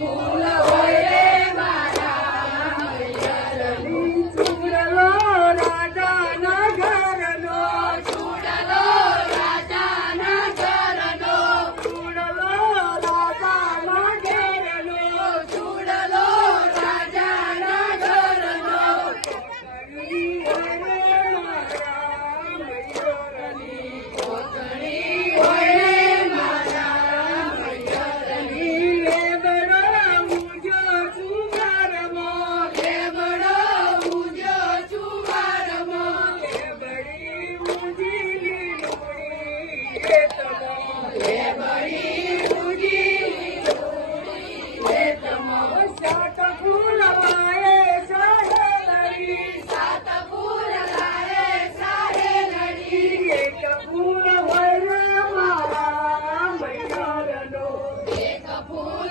फूल होय रे मारा मैयरनी चूडलो राजाना घरनो चूडलो राजाना घरनो चूडलो राजाना घरनो चूडलो राजाना घरनो कोकणी होय रे मारा मैयरनी लेबडो मुजो चुमारमो लेबडो मुजो चुमारमो लेबडी मुजीली लोडी येतमो लेबडी मुजीली लोडी येतमो सात फूल वाये साहेलडी सात फूल लाये साहेलडी एक फूल होय रे मारा मैयरनो एक फूल